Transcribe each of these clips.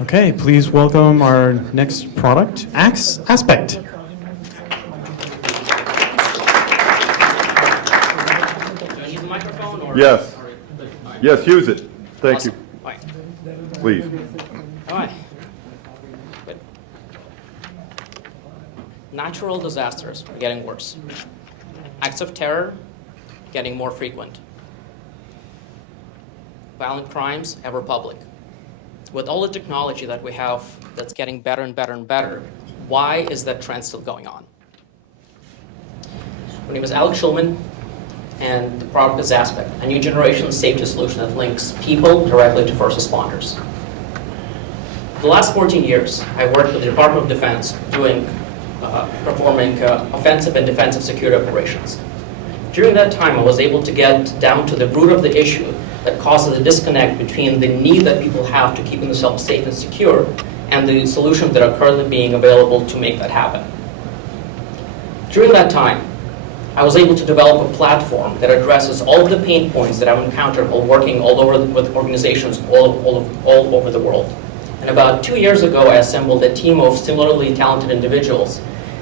Okay, please welcome our next product, Aspect. Yes. Yes, use it. Thank Awesome. you. All right. Please. All right. Good. Natural disasters are getting worse. Acts of terror getting more frequent. Violent crimes ever public. With all the technology that we have that's getting better and better and better, why is that trend still going on? My name is Shulman, and the product is Aspect, a new generation safety solution that links people directly to first responders. For the last 14 years, I worked with the Department of Defense performing offensive and defensive security operations. During that time, I was able to get down to the root of the issue that causes a disconnect between the need that people have to keep themselves safe and secure and the solutions that are currently being available to make that happen. During that time, I was able to develop a platform that addresses all of the pain points that I've encountered while working all over with organizations all over the world. And about 2 years ago, I assembled a team of similarly talented individuals,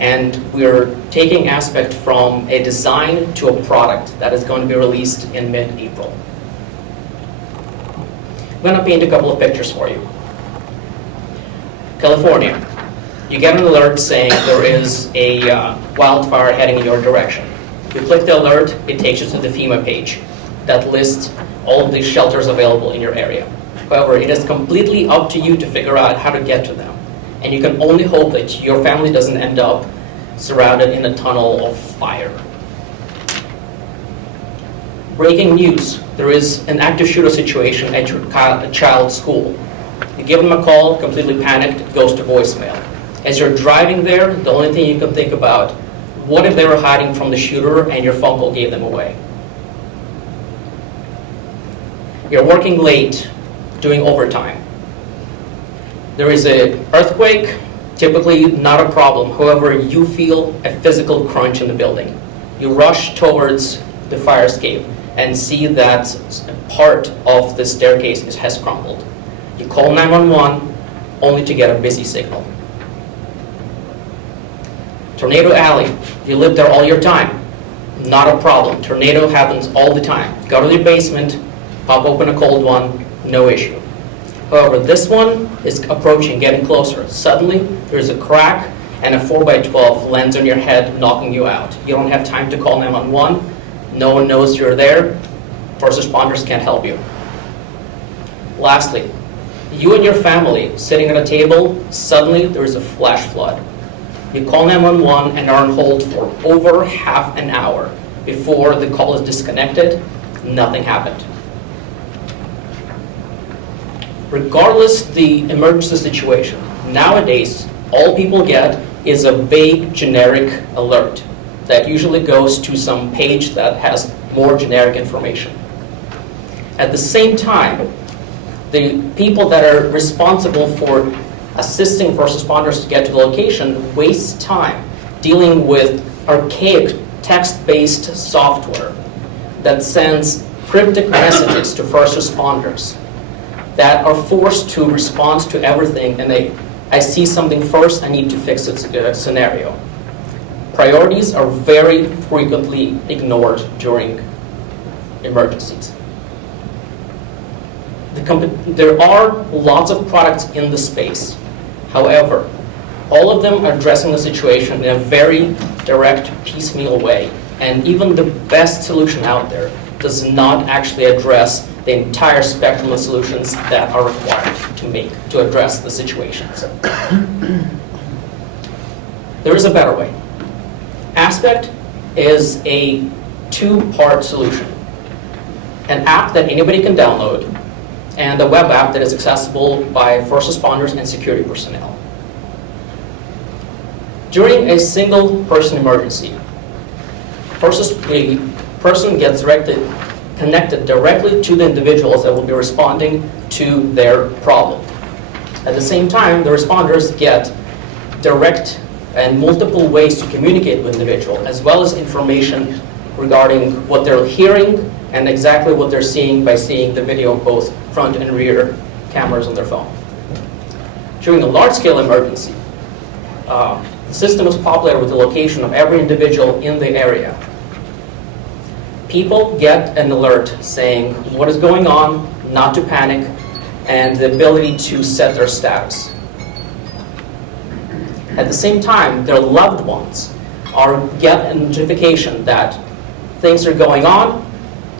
and we're taking Aspect from a design to a product that is going to be released in mid-April. I'm going to paint a couple of pictures for you. California. You get an alert saying there is a wildfire heading in your direction. You click the alert, it takes you to the FEMA page that lists all of the shelters available in your area. However, it is completely up to you to figure out how to get to them. And you can only hope that your family doesn't end up surrounded in a tunnel of fire. Breaking news, there is an active shooter situation at your child's school. You give them a call, completely panicked, it goes to voicemail. As you're driving there, the only thing you can think about, what if they were hiding from the shooter and your phone call gave them away? You're working late, doing overtime. There is an earthquake, typically not a problem. However, you feel a physical crunch in the building. You rush towards the fire escape and see that part of the staircase has crumbled. You call 911 only to get a busy signal. Tornado Alley, you live there all your time. Not a problem. Tornado happens all the time. Go to the basement, pop open a cold one, no issue. However, this one is approaching, getting closer. Suddenly, there's a crack and a 4x12 lands on your head, knocking you out. You don't have time to call 911. No one knows you're there. First responders can't help you. Lastly, you and your family sitting at a table, suddenly there's a flash flood. You call 911 and are on hold for over half an hour. Before the call is disconnected, nothing happened. Regardless the emergency situation, nowadays, all people get is a vague, generic alert that usually goes to some page that has more generic information. At the same time, the people that are responsible for assisting first responders to get to the location waste time dealing with archaic text-based software that sends cryptic messages to first responders that are forced to respond to everything, and I see something first, I need to fix it scenario. Priorities are very frequently ignored during emergencies. There are lots of products in the space. However, all of them are addressing the situation in a very direct, piecemeal way. And even the best solution out there does not actually address the entire spectrum of solutions that are required to address the situations. There is a better way. Aspect is a two-part solution. An app that anybody can download, and a web app that is accessible by first responders and security personnel. During a single person emergency, the person gets connected directly to the individuals that will be responding to their problem. At the same time, the responders get direct and multiple ways to communicate with the individual, as well as information regarding what they're hearing and exactly what they're seeing by seeing the video of both front and rear cameras on their phone. During a large-scale emergency, the system was populated with the location of every individual in the area. People get an alert saying what is going on, not to panic, and the ability to set their status. At the same time, their loved ones get a notification that things are going on,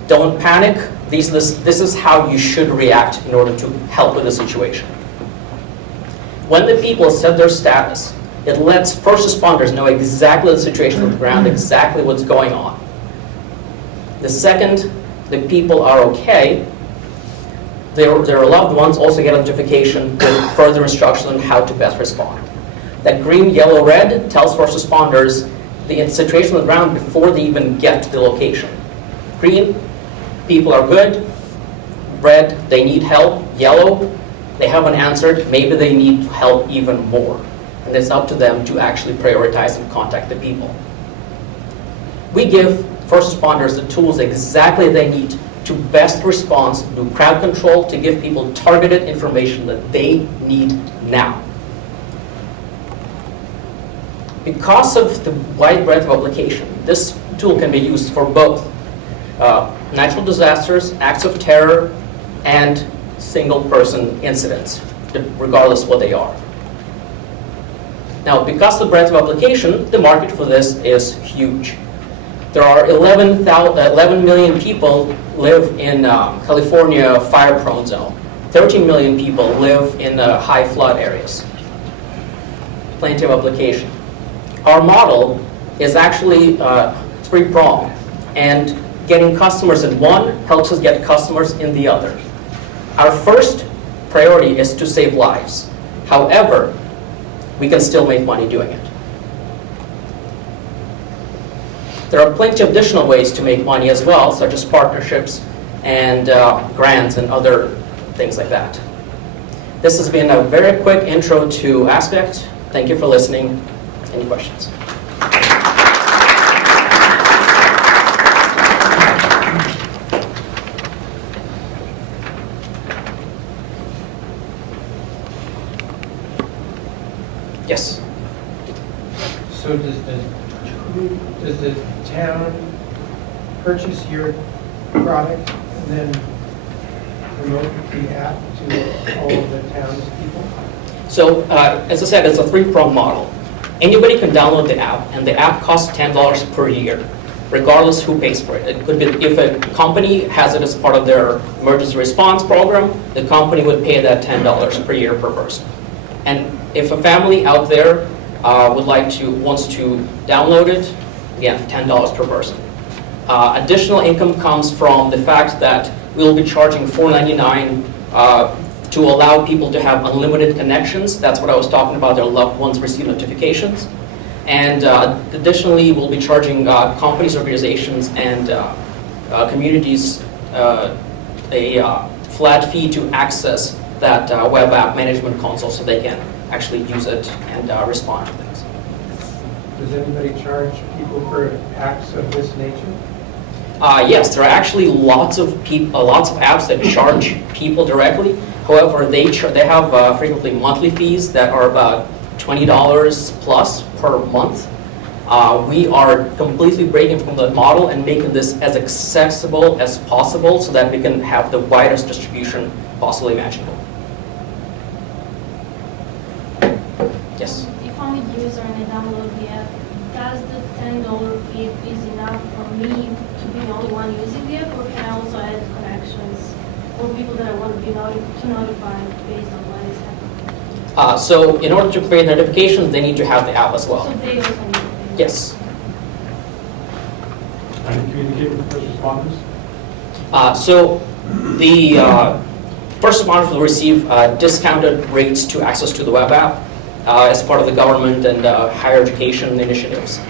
don't panic, this is how you should react in order to help with the situation. When the people set their status, it lets first responders know exactly the situation on the ground, exactly what's going on. The second the people are okay, their loved ones also get a notification with further instructions on how to best respond. That green, yellow, red tells first responders the situation on the ground before they even get to the location. Green, people are good. Red, they need help. Yellow, they haven't answered. Maybe they need help even more. And it's up to them to actually prioritize and contact the people. We give first responders the tools exactly they need to best respond, do crowd control, to give people targeted information that they need now. Because of the wide breadth of application, this tool can be used for both natural disasters, acts of terror, and single-person incidents, regardless what they are. Now, because of the breadth of application, the market for this is huge. There are 11 million people live in California fire-prone zone. 13 million people live in high flood areas. Plenty of application. Our model is actually three-pronged, and getting customers in one helps us get customers in the other. Our first priority is to save lives. However, we can still make money doing it. There are plenty of additional ways to make money as well, such as partnerships and grants and other things like that. This has been a very quick intro to Aspect. Thank you for listening. Any questions? Yes. So does the town purchase your product and then promote the app to all of the townspeople? So, as I said, it's a three-pronged model. Anybody can download the app, and the app costs $10 per year, regardless who pays for it. It could be, if a company has it as part of their emergency response program, the company would pay that $10 per year per person. And if a family out there wants to download it, again, $10 per person. Additional income comes from the fact that we'll be charging $4.99 to allow people to have unlimited connections. That's what I was talking about, their loved ones receive notifications. And additionally, we'll be charging companies, organizations, and communities a flat fee to access that web app management console so they can actually use it and respond to things. Does anybody charge people for apps of this nature? Yes, there are actually lots of apps that charge people directly. However, they have frequently monthly fees that are about $20 plus per month. We are completely breaking from that model and making this as accessible as possible so that we can have the widest distribution possibly imaginable. Yes? If I'm a user and I download the app, does the $10 fee is enough for me to be the only one using the app, or can I also add connections or people that I want to be notified based on what is happening? So in order to create notifications, they need to have the app as well. So they also need to. Yes. How do you communicate with first responders? So the first responders will receive discounted rates to access to the web app as part of the government and higher education initiatives.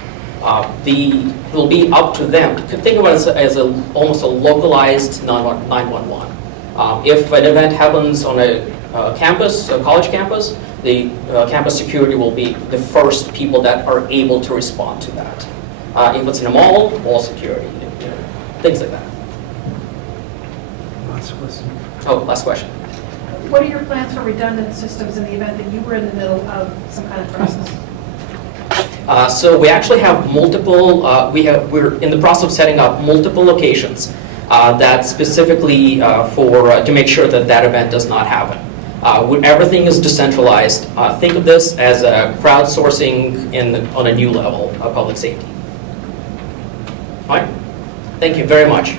It will be up to them. You could think of it as almost a localized 911. If an event happens on a campus, a college campus, the campus security will be the first people that are able to respond to that. If it's in a mall security, things like that. Last question. Oh, last question. what are your plans for redundant systems in the event that you were in the middle of some kind of crisis? So we actually have multiple, we're in the process of setting up multiple locations that specifically to make sure that that event does not happen. When everything is decentralized, think of this as a crowdsourcing on a new level of public safety. All right? Thank you very much.